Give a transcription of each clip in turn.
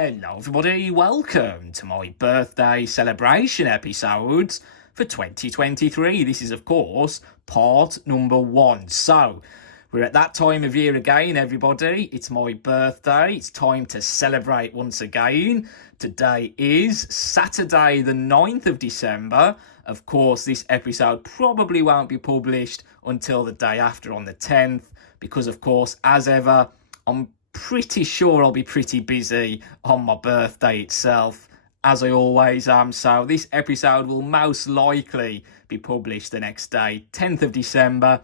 Hello everybody, welcome to my birthday celebration episodes for 2023. This is of course part number 1. So we're at that time of year again, everybody. It's my birthday. It's time to celebrate once again. Today is Saturday the 9th of December. Of course, this episode probably won't be published until the day after on the 10th because of course, as ever, I'm pretty sure I'll be pretty busy on my birthday itself, as I always am. So this episode will most likely be published the next day, 10th of December.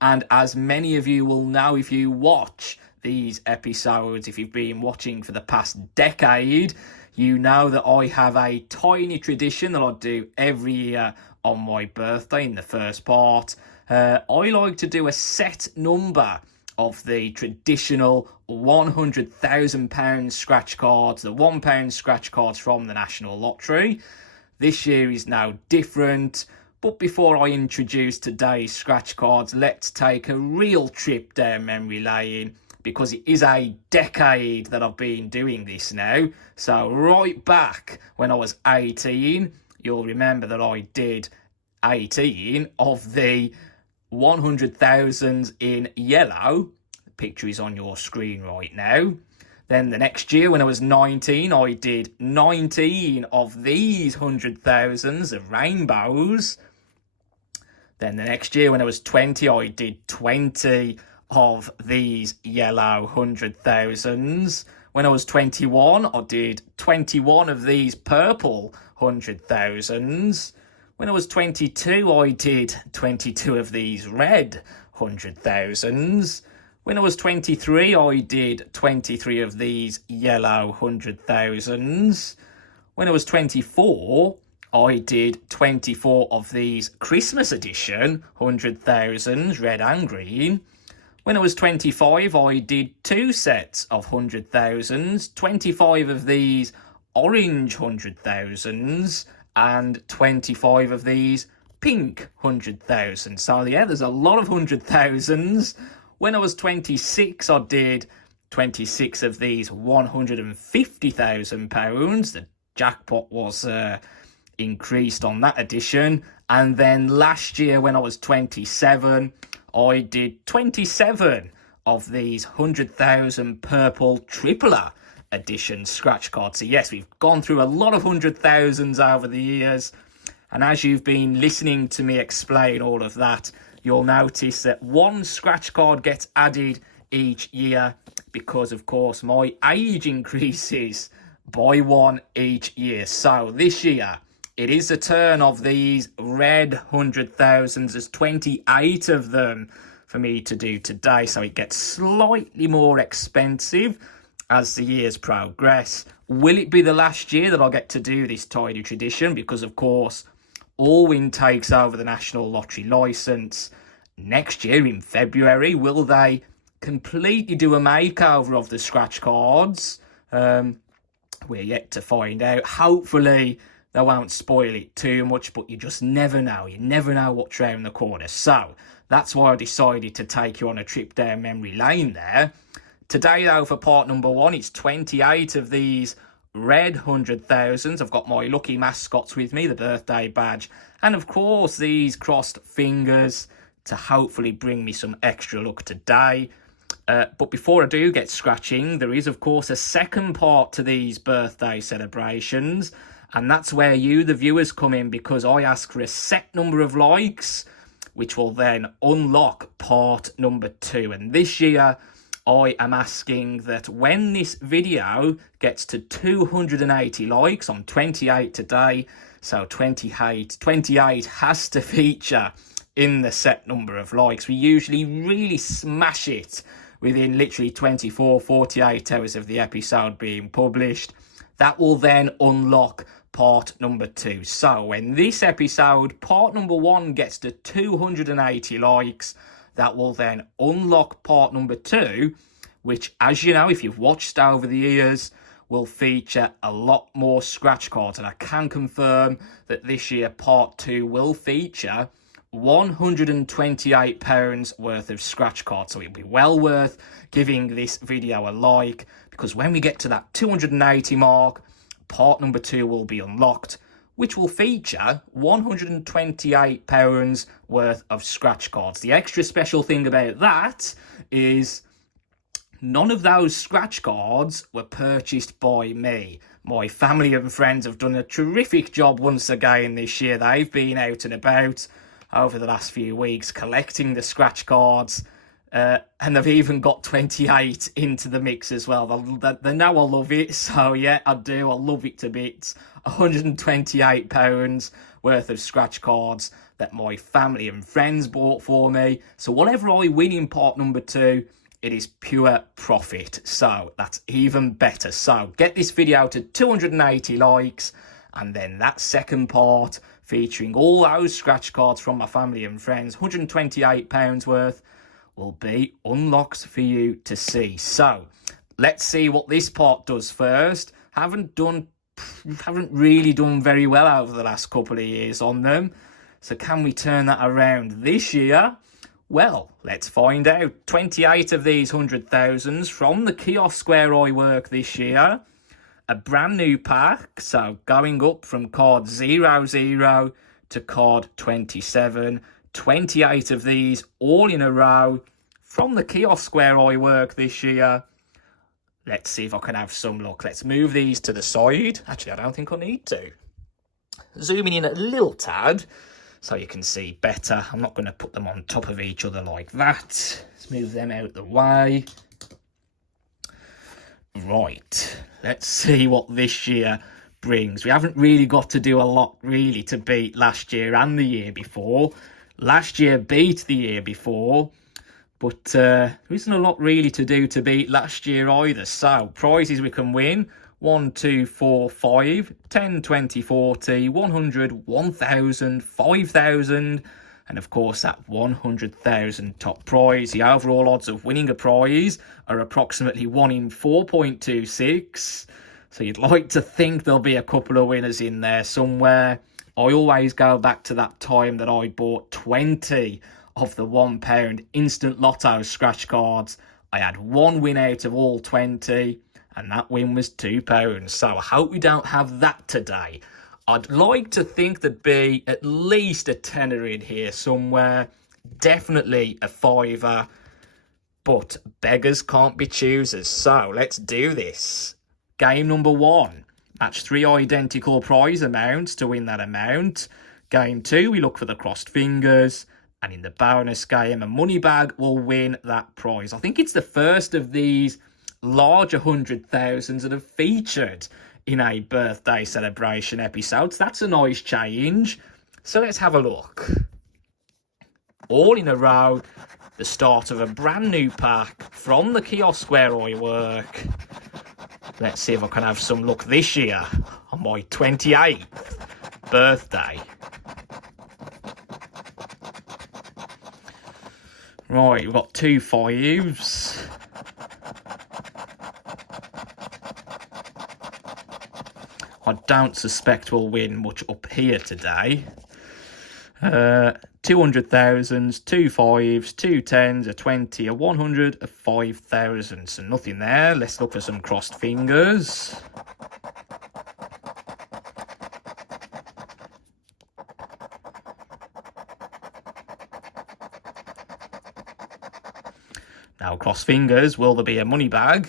And as many of you will know if you watch these episodes, if you've been watching for the past decade, you know that I have a tiny tradition that I do every year on my birthday in the first part. I like to do a set number of the traditional £100,000 scratch cards, the £1 scratch cards from the National Lottery. This year is now different, but before I introduce today's scratch cards, let's take a real trip down memory lane, because it is a decade that I've been doing this now. So right back when I was 18, you'll remember that I did 18 of the 100,000 in yellow. The picture is on your screen right now. Then the next year when I was 19, I did 19 of these 100,000s of rainbows. Then the next year when I was 20, I did 20 of these yellow 100,000s. When I was 21, I did 21 of these purple 100,000s. When I was 22, I did 22 of these red 100,000s. When I was 23, I did 23 of these yellow 100,000s. When I was 24, I did 24 of these Christmas edition 100,000s, red and green. When I was 25, I did 2 sets of 100,000s, 25 of these orange 100,000s, and 25 of these pink 100,000. So yeah, there's a lot of 100,000s. When I was 26, I did 26 of these £150,000. The jackpot was increased on that edition. And then last year, when I was 27, I did 27 of these 100,000 purple tripler edition scratch cards. So yes, we've gone through a lot of 100,000s over the years, and as you've been listening to me explain all of that, you'll notice that one scratch card gets added each year because of course my age increases by 1 each year. So this year it is the turn of these red 100,000s. There's 28 of them for me to do today, so it gets slightly more expensive as the years progress. Will it be the last year that I'll get to do this tiny tradition? Because of course, Allwyn takes over the National Lottery licence next year in February. Will they completely do a makeover of the scratch cards? We're yet to find out. Hopefully they won't spoil it too much, but you just never know. You never know what's around the corner. So that's why I decided to take you on a trip down memory lane there. Today, though, for part number 1, it's 28 of these red 100,000s. I've got my lucky mascots with me, the birthday badge, and of course these crossed fingers to hopefully bring me some extra luck today. But before I do get scratching, there is of course a second part to these birthday celebrations, and that's where you, the viewers, come in, because I ask for a set number of likes, which will then unlock part number 2. And this year, I am asking that when this video gets to 280 likes, I'm 28 today, so 28 has to feature in the set number of likes. We usually really smash it within literally 24, 48 hours of the episode being published. That will then unlock part number 2. So when this episode, part number 1, gets to 280 likes, that will then unlock part number 2, which, as you know, if you've watched over the years, will feature a lot more scratch cards. And I can confirm that this year part 2 will feature £128 worth of scratch cards. So it'll be well worth giving this video a like, because when we get to that 280 mark, part number 2 will be unlocked, which will feature £128 worth of scratch cards. The extra special thing about that is none of those scratch cards were purchased by me. My family and friends have done a terrific job once again this year. They've been out and about over the last few weeks collecting the scratch cards, and they've even got 28 into the mix as well. They know I love it, so yeah, I do. I love it to bits. £128 worth of scratch cards that my family and friends bought for me. So whatever I win in part number 2, it is pure profit. So that's even better. So get this video to 280 likes, and then that second part featuring all those scratch cards from my family and friends, £128 worth, will be unlocked for you to see. So let's see what this part does first. Haven't really done very well over the last couple of years on them. So can we turn that around this year? Well, let's find out. 28 of these 100,000s from the kiosk where I work this year. A brand new pack, so going up from card 00 to card 27. 28 of these all in a row from the kiosk where I work this year. Let's see if I can have some luck. Let's move these to the side. Actually, I don't think I need to. Zooming in a little tad so you can see better. I'm not going to put them on top of each other like that. Let's move them out the way. Right, let's see what this year brings. We haven't really got to do a lot really to beat last year and the year before. Last year beat the year before, but there isn't a lot really to do to beat last year either. So prizes we can win: 1, 2, 4, 5, 10, 20, 40, 100, 1,000, 5,000, and of course that 100,000 top prize. The overall odds of winning a prize are approximately 1 in 4.26. So you'd like to think there'll be a couple of winners in there somewhere. I always go back to that time that I bought 20 of the £1 instant lotto scratch cards. I had one win out of all 20, and that win was £2. So I hope we don't have that today. I'd like to think there'd be at least a tenner in here somewhere. Definitely a fiver. But beggars can't be choosers. So let's do this. Game number 1. Match 3 identical prize amounts to win that amount. Game 2, we look for the crossed fingers. And in the bonus game, a money bag will win that prize. I think it's the first of these larger 100,000s that have featured in a birthday celebration episode. So that's a nice change. So let's have a look. All in a row, the start of a brand new pack from the kiosk where I work. Let's see if I can have some luck this year on my 28th birthday. Right, we've got 2 5s. I don't suspect we'll win much up here today. 200,000s, 2 5s, 2 10s, a 20, a 100, a 5,000. So nothing there. Let's look for some crossed fingers. Now, crossed fingers, will there be a money bag?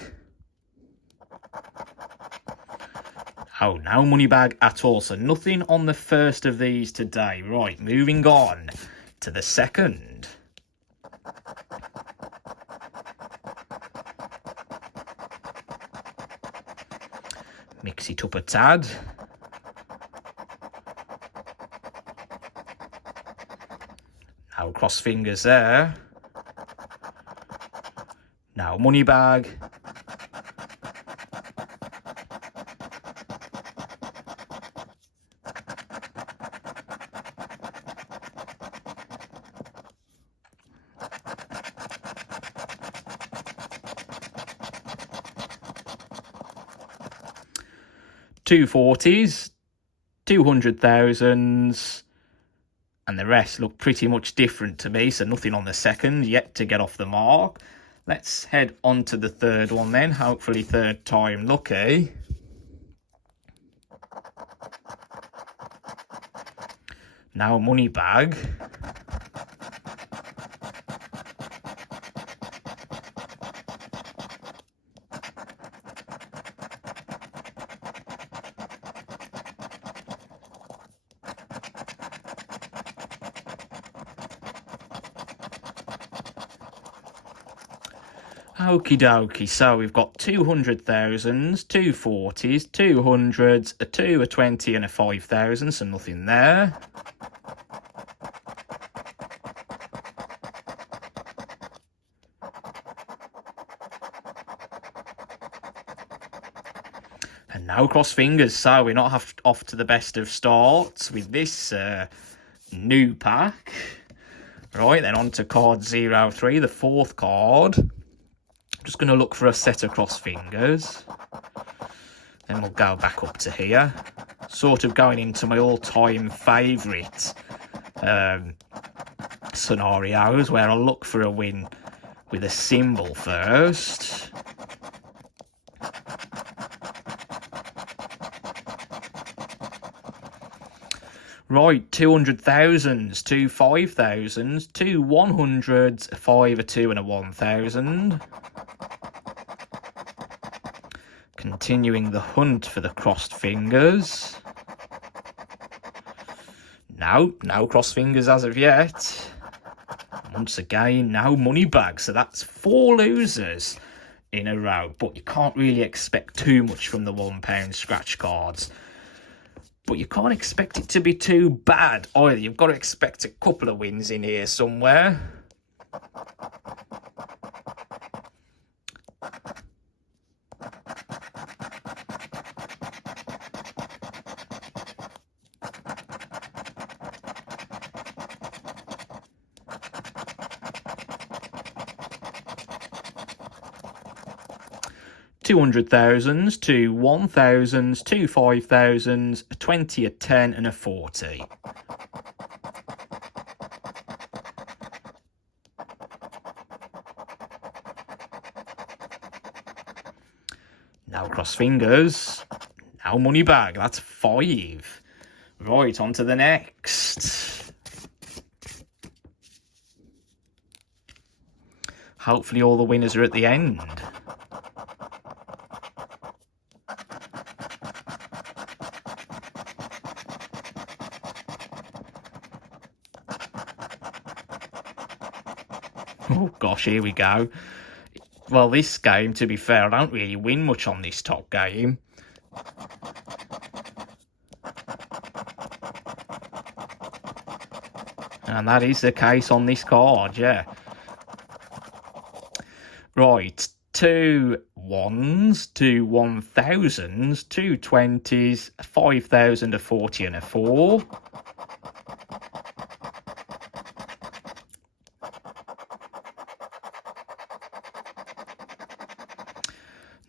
Oh, no money bag at all. So nothing on the first of these today. Right, moving on to the second. Mix it up a tad. Now cross fingers there. Now money bag. Two 40s, 200,000s, and the rest look pretty much different to me, so nothing on the second yet to get off the mark. Let's head on to the third one then, hopefully third time lucky. Now money bag. Okie dokie, so we've got 200,000s, 240s, 200s, a 2, a 20 and a 5,000, so nothing there. And now cross fingers, so we're not off to the best of starts with this new pack. Right, then on to card 03, the fourth card. Just going to look for a set of cross fingers. Then we'll go back up to here. Sort of going into my all-time favourite scenarios where I'll look for a win with a symbol first. Right, 200,000s, 2 5,000s, 2 100s, a 5, a 2 and a 1,000. Continuing the hunt for the crossed fingers. No crossed fingers as of yet. Once again, no money bag. So that's 4 losers in a row. But you can't really expect too much from the £1 scratch cards. But you can't expect it to be too bad either. You've got to expect a couple of wins in here somewhere. $200,000s, 2 1,000s, 2 5,000s, a 20, a 10 and a 40. Now cross fingers. Now money bag. That's 5. Right, on to the next. Hopefully all the winners are at the end. Oh gosh, here we go. Well, this game, to be fair, I don't really win much on this top game. And that is the case on this card, yeah. Right, 2 1s, 2 1,000s, 2 20s, 5,000, a 40 and a 4.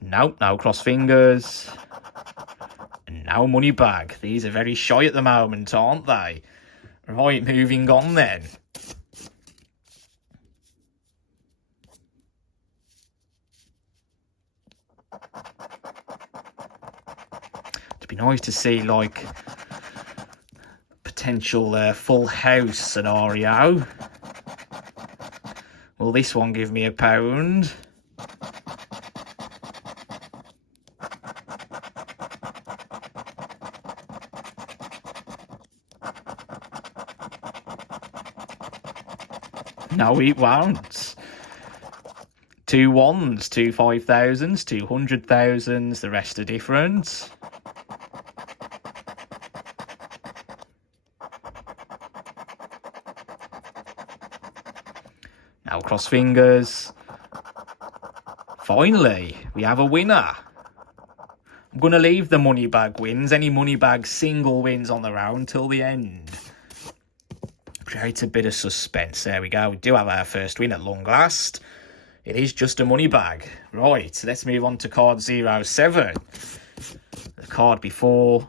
Nope, no cross fingers. And now money bag. These are very shy at the moment, aren't they? Right, moving on then. It'd be nice to see, like, potential full house scenario. Will this one give me £1? No, it won't. 2 1s, 2 5,000s, 200,000s, the rest are different. Now cross fingers. Finally, we have a winner. I'm going to leave the money bag wins, any money bag single wins on the round till the end. Create a bit of suspense. There we go. We do have our first win at long last. It is just a money bag. Right, let's move on to card 07. The card before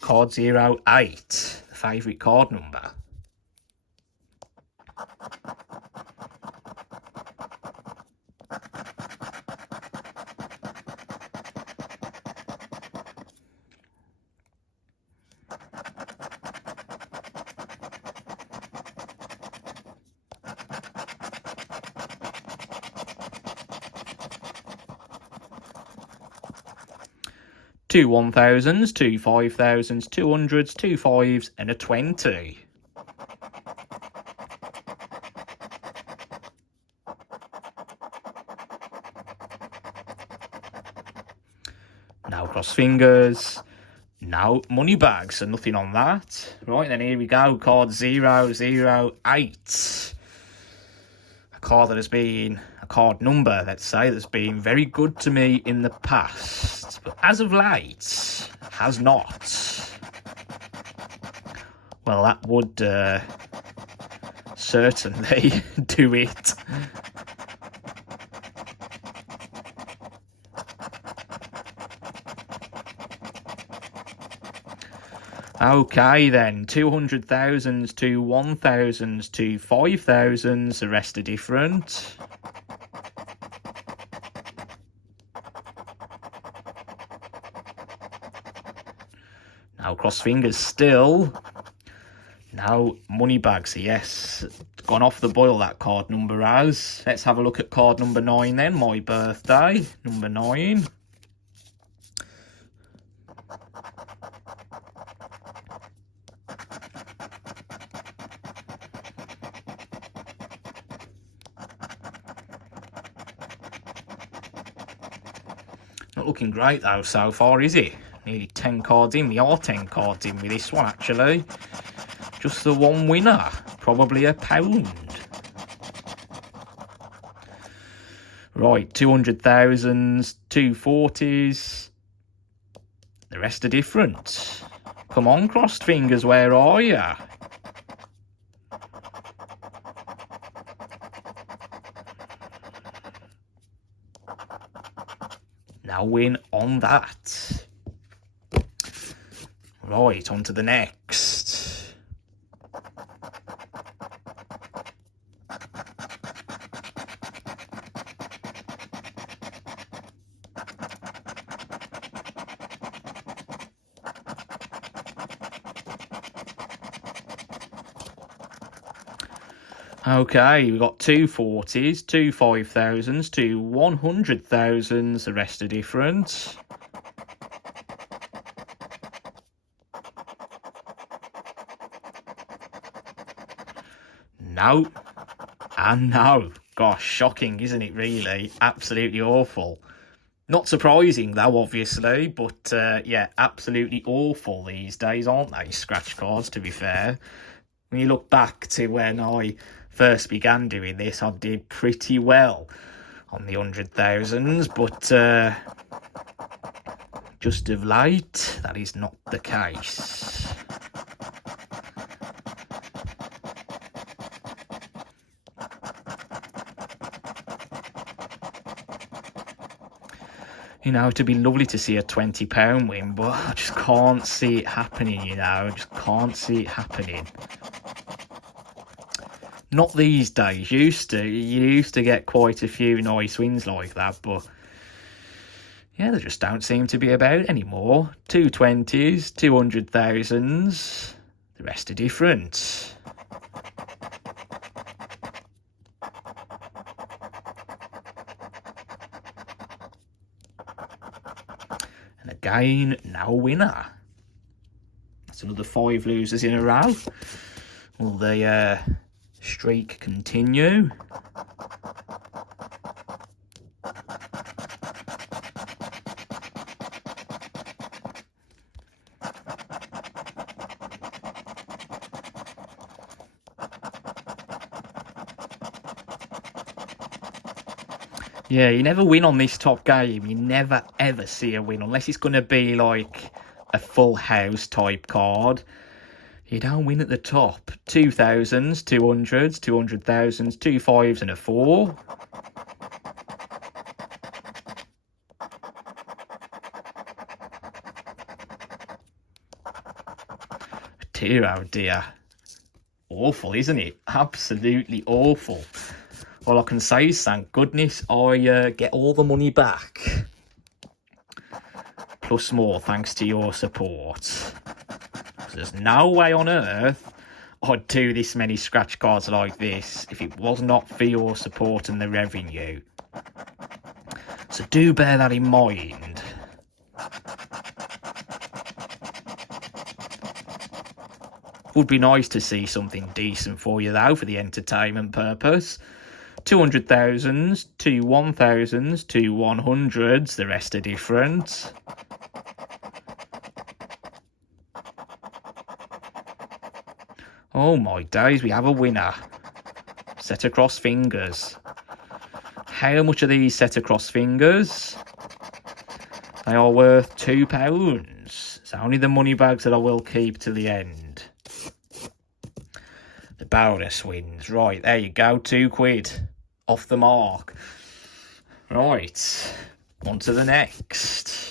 card 08. The favourite card number. Two 1000s, two 5000s, 200s, two 5s, and a 20. Now cross fingers. Now money bags, so nothing on that. Right, then here we go, card 008. A card that has been, a card number, let's say, that's been very good to me in the past. But as of late, has not. Well, that would certainly do it. Okay then, 200,000s, two 1,000s, two 5,000s, the rest are different. Now cross fingers still. Now money bags, yes. Gone off the boil, that card number has. Let's have a look at card number 9 then, my birthday, number 9. Not looking great though so far, is it? Nearly 10 cards in. We are 10 cards in with this one actually. Just the one winner. Probably £1. Right, 200,000s, two 40s. The rest are different. Come on, crossed fingers, where are ya? Now win on that. Right, on to the next. Okay, we've got two 40s, two 5,000s, two 100,000s, the rest are different. No, and no. Gosh, shocking, isn't it really? Absolutely awful. Not surprising though, obviously, but yeah, absolutely awful these days, aren't they, scratch cards, to be fair. When you look back to when I first began doing this, I did pretty well on the 100,000s, but just of late, that is not the case. You know, it'd be lovely to see a £20 win, but I just can't see it happening, you know. I just can't see it happening. Not these days. You used to get quite a few nice wins like that, but yeah, they just don't seem to be about anymore. Two 20s, 200,000s, the rest are different. And again, no winner. That's another 5 losers in a row. Will the streak continue? Yeah, you never win on this top game. You never ever see a win unless it's going to be like a full house type card. You don't win at the top. 2,000s, 200s, 200,000s, two 5s and a 4. dear, oh dear. Awful, isn't it? Absolutely awful. All I can say is thank goodness I get all the money back. Plus more thanks to your support. There's no way on earth I'd do this many scratch cards like this if it was not for your support and the revenue. So do bear that in mind. Would be nice to see something decent for you though, for the entertainment purpose. 200,000s, 2 1,000s, 2 100s, the rest are different. Oh my days, we have a winner. Set across fingers. How much are these set across fingers? They are worth £2. It's only the money bags that I will keep to the end. The bonus wins. Right, there you go, £2. Off the mark. Right, on to the next.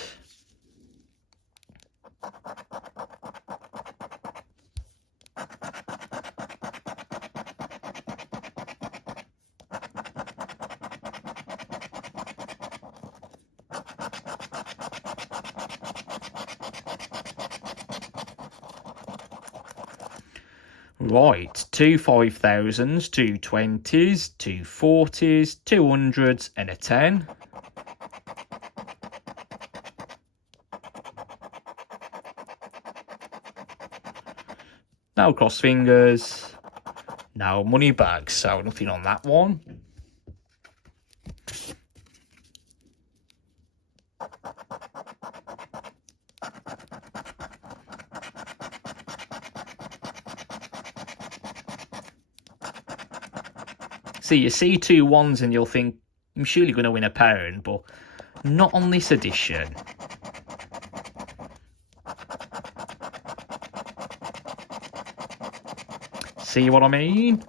Right, 2 5,000s, 2 20s, 2 40s, 200s and a 10. No cross fingers, no money bags, so nothing on that one. See, you see 2 1s and you'll think, I'm surely going to win £1, but not on this edition. See what I mean?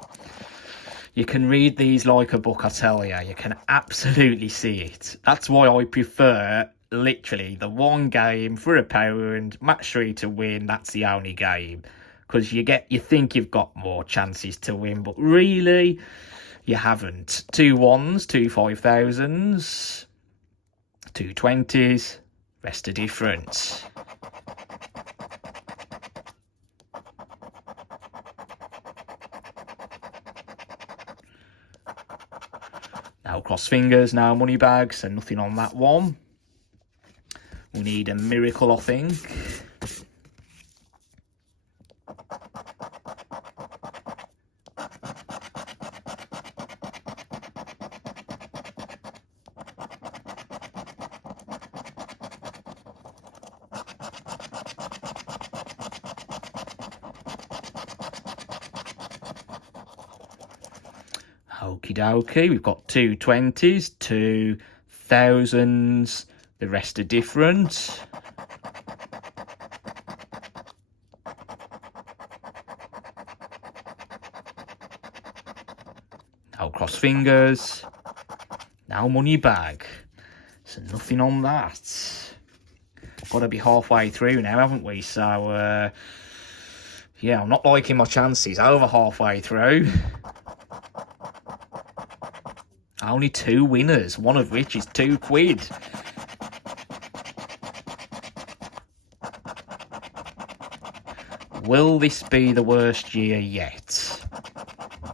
You can read these like a book, I tell you. You can absolutely see it. That's why I prefer literally the one game for £1, match 3 to win. That's the only game. Because you think you've got more chances to win, but really, you haven't. 2 1s, 2 5,000s, 2 20s, rest are different. No cross fingers, no money bags, and nothing on that one. We need a miracle, I think. Okie dokie, we've got 2 20s, 2 thousands, the rest are different. No cross fingers, no money bag, so nothing on that. Got to be halfway through now, haven't we? So, yeah, I'm not liking my chances over halfway through. Only 2 winners, one of which is £2. Will this be the worst year yet?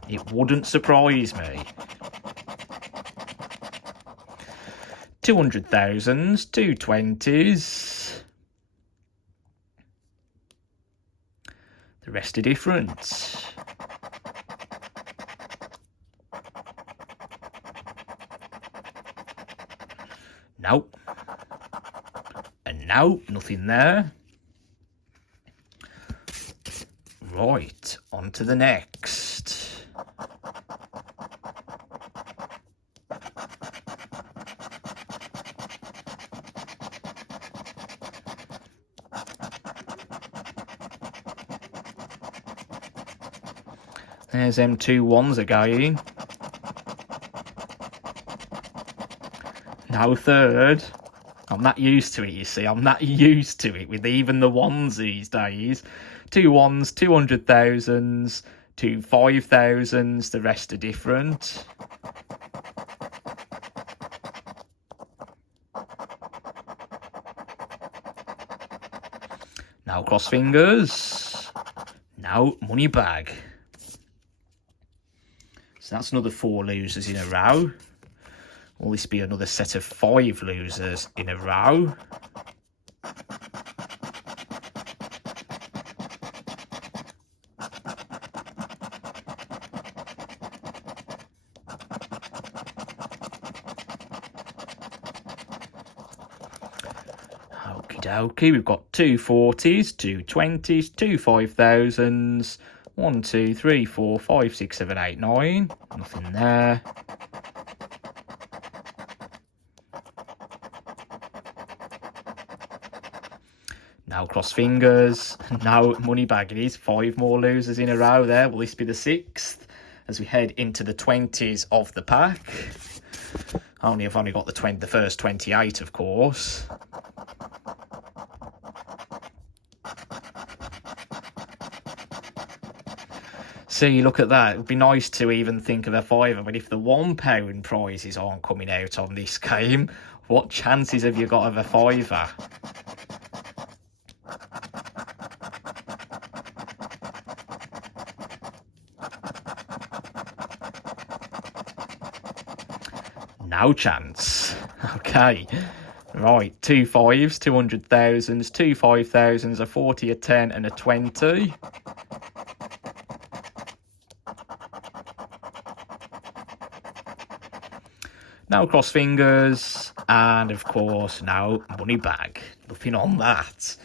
It wouldn't surprise me. 200,000s, 2 20s. The rest are different. Nope. And nope, nothing there. Right, on to the next. There's them 2 1s again. No third. I'm not used to it, you see. I'm not used to it with even the ones these days. 2 ones, 200,000s, 2 5,000s, the rest are different. Now cross fingers. Now money bag. So that's another 4 losers in a row. Will this be another set of 5 losers in a row? Okie dokie, we've got 2 40s, 2 20s, 2 5,000s, 1, 2, 3, 4, 5, 6, 7, 8, 9. Nothing there. Now cross fingers. Now money bag it is. 5 more losers in a row there. Will this be the 6th as we head into the 20s of the pack? I've only got the first 28, of course. See, look at that. It would be nice to even think of a fiver, but if the £1 prizes aren't coming out on this game, what chances have you got of a fiver? No chance. Okay. Right, 2 5s, 200,000s, 2 5,000s, a 40, a 10 and a 20. Now cross fingers, and of course now money bag. Nothing on that.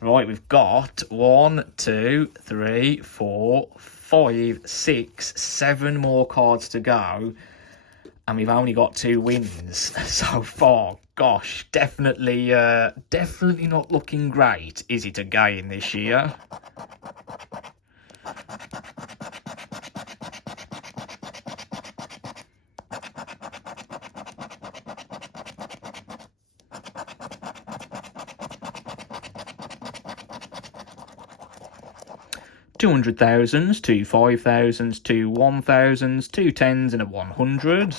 Right, we've got 1, 2, 3, 4, 5, 6, 7 more cards to go, and we've only got 2 wins so far. Gosh, definitely not looking great, is it, again this year? £200,000s, 2 5,000s, 2 1,000s, 2 10s and a 100.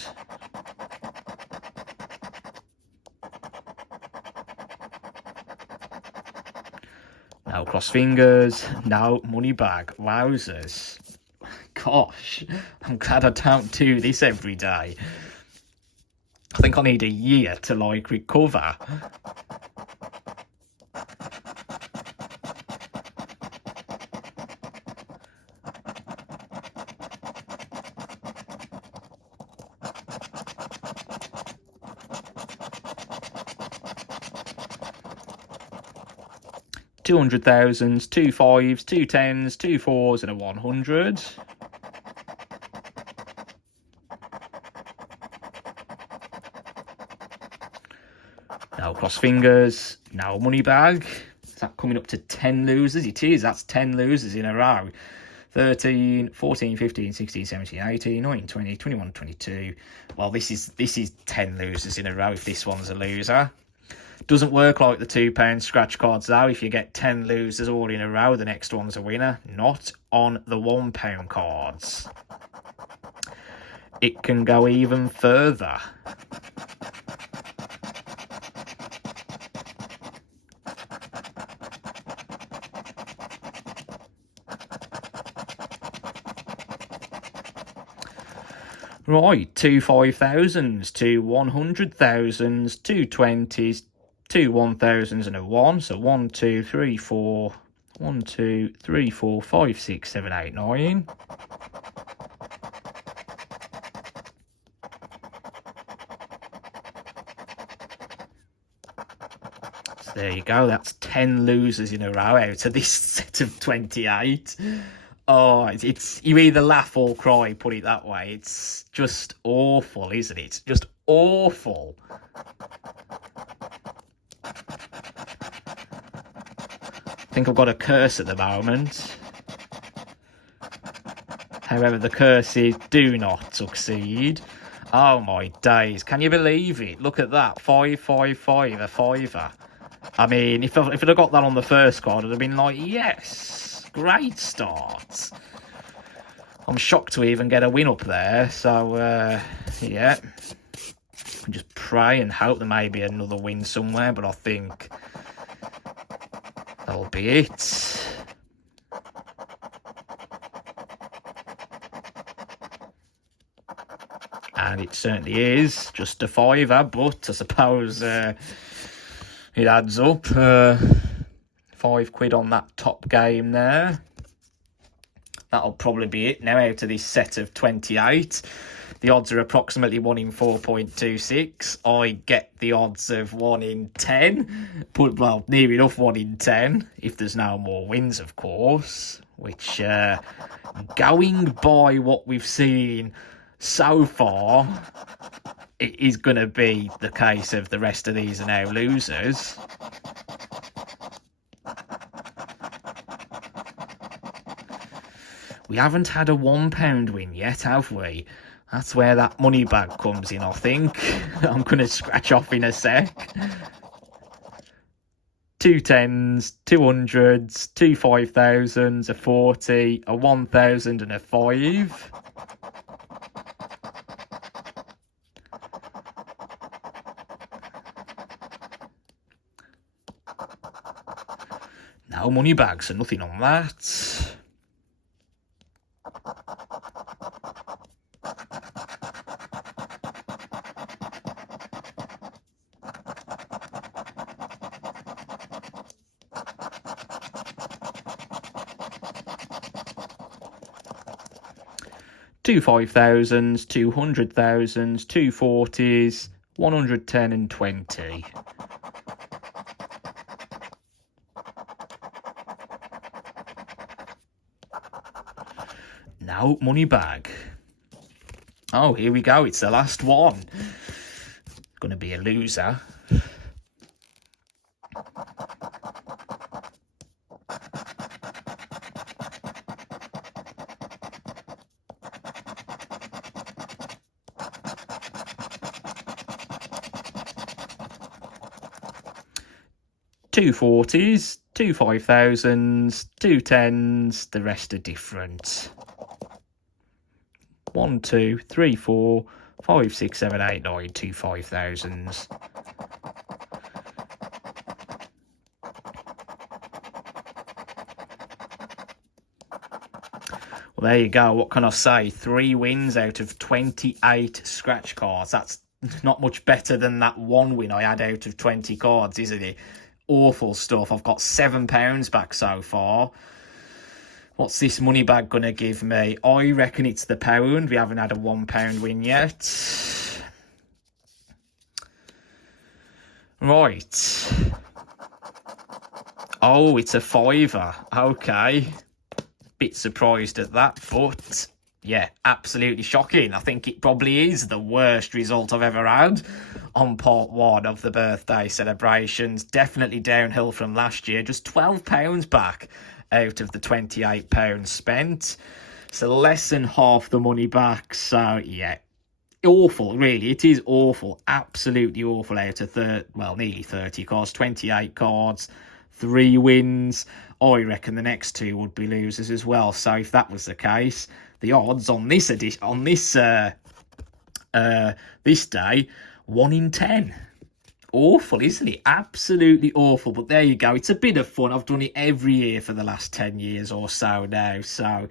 Now cross fingers, now money bag. Wowzers. Gosh, I'm glad I don't do this every day. I think I need a year to recover. £200,000s, 2 5s, 2 10s, 2 4s and a 100. Now cross fingers, now money bag. Is that coming up to 10 losers? It is, that's 10 losers in a row. 13, 14, 15, 16, 17, 18, 19, 20, 21, 22. Well, this is 10 losers in a row if this one's a loser. Doesn't work like the £2 scratch cards though. If you get 10 losers all in a row, the next one's a winner. Not on the £1 cards. It can go even further. Right, 2 5,000s, 2 100,000s, 2 20s, 2 1,000s and a 1. So 1, 2, 3, 4, 1, 2, 3, 4, 5, 6, 7, 8, 9. So there you go, that's 10 losers in a row out of this set of 28. Oh, it's you either laugh or cry, put it that way. It's just awful, isn't it? Just awful. I think I've got a curse at the moment. However, the curse is do not succeed. Oh my days, can you believe it? Look at that, 555, a fiver. I mean, if I'd have got that on the first card, I'd have been like, yes, great start. I'm shocked to even get a win up there, so yeah. Just pray and hope there may be another win somewhere, but I think that'll be it. And it certainly is just a fiver, but I suppose it adds up. £5 on that top game there. That'll probably be it now out of this set of 28. The odds are approximately 1 in 4.26. I get the odds of 1 in 10. But, well, near enough 1 in 10. If there's no more wins, of course. Which, going by what we've seen so far, it is going to be the case of the rest of these are now losers. We haven't had a £1 win yet, have we? That's where that money bag comes in, I think. I'm going to scratch off in a sec. 2 10s, 2 hundreds, 2 5,000s, a 40, a 1,000 and a 5. No money bags, so nothing on that. Two 5,000s, 200,000s, 2 40s, 110 and 20. Now, money bag. Oh, here we go. It's the last one. Gonna be a loser. Two 40s, 2 5,000s, 2 10s, the rest are different. 1 2 3 4 5 6 7 8 9 2 5,000s. Well, there you go. What can I say? 3 wins out of 28 scratch cards. That's not much better than that 1 win I had out of 20 cards, isn't it? Awful stuff. I've got £7 back so far. What's this money bag going to give me? I reckon it's the pound. We haven't had a £1 win yet. Right. Oh, it's a fiver. Okay. Bit surprised at that, but yeah, absolutely shocking. I think it probably is the worst result I've ever had on part 1 of the birthday celebrations. Definitely downhill from last year. Just £12 back out of the £28 spent. So less than half the money back. So yeah, awful, really. It is awful. Absolutely awful out of nearly 30 cards, 28 cards, 3 wins. I reckon the next 2 would be losers as well. So if that was the case, the odds on this this day, 1 in 10. Awful, isn't it? Absolutely awful. But there you go. It's a bit of fun. I've done it every year for the last 10 years or so now. So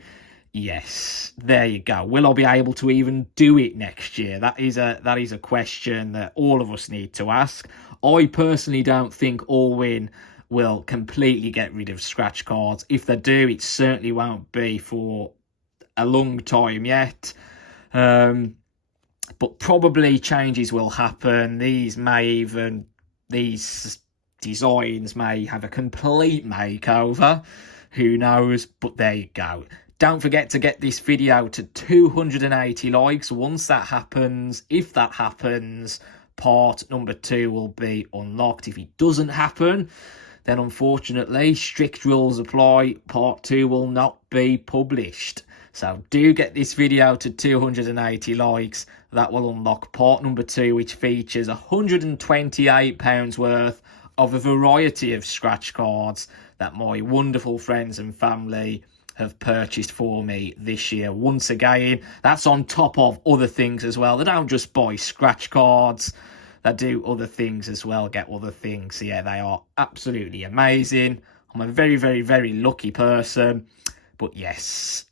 yes, there you go. Will I be able to even do it next year? That is a question that all of us need to ask. I personally don't think All Win will completely get rid of scratch cards. If they do, it certainly won't be for a long time yet. But probably changes will happen. These designs may have a complete makeover. Who knows? But there you go. Don't forget to get this video to 280 likes. Once that happens, if that happens, part number 2 will be unlocked. If it doesn't happen, then unfortunately, strict rules apply. Part 2 will not be published. So do get this video to 280 likes. That will unlock part number 2, which features £128 worth of a variety of scratch cards that my wonderful friends and family have purchased for me this year. Once again, that's on top of other things as well. They don't just buy scratch cards, they do other things as well, get other things. So yeah, they are absolutely amazing. I'm a very, very, very lucky person. But yes,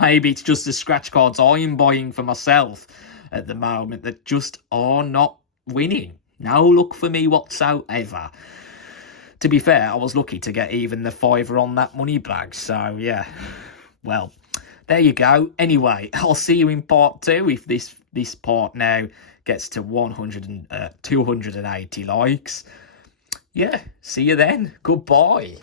maybe it's just the scratch cards I'm buying for myself at the moment that just are not winning. No luck for me whatsoever. To be fair, I was lucky to get even the £5 on that money bag. So yeah, well, there you go. Anyway, I'll see you in part 2 if this part now gets to 280 likes. Yeah, see you then. Goodbye.